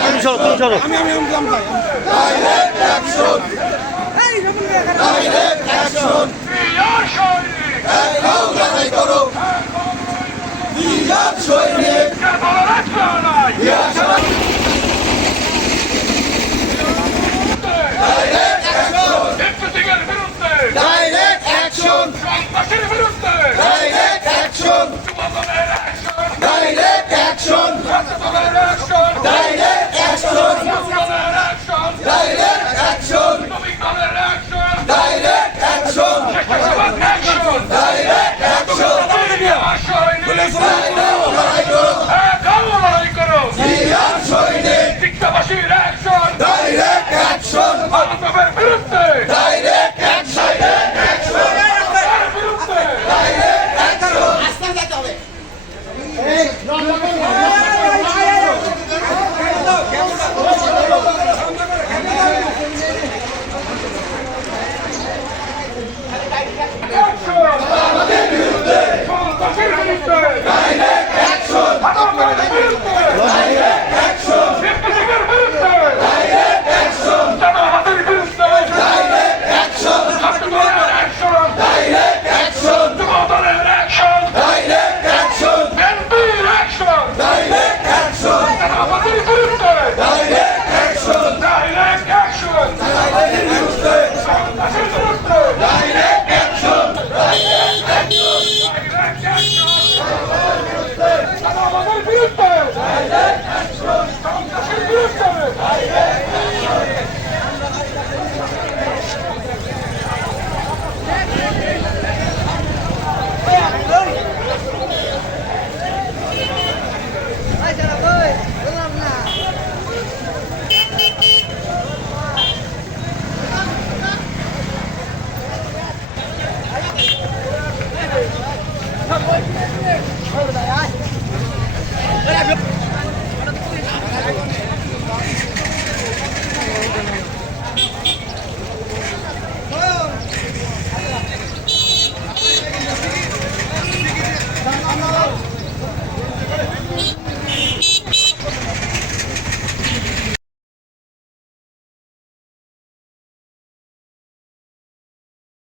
তুমি চলো তুমি চলো করো সৈনিক লড়াই করো জিয়ার সৈনিক Direct action! Direct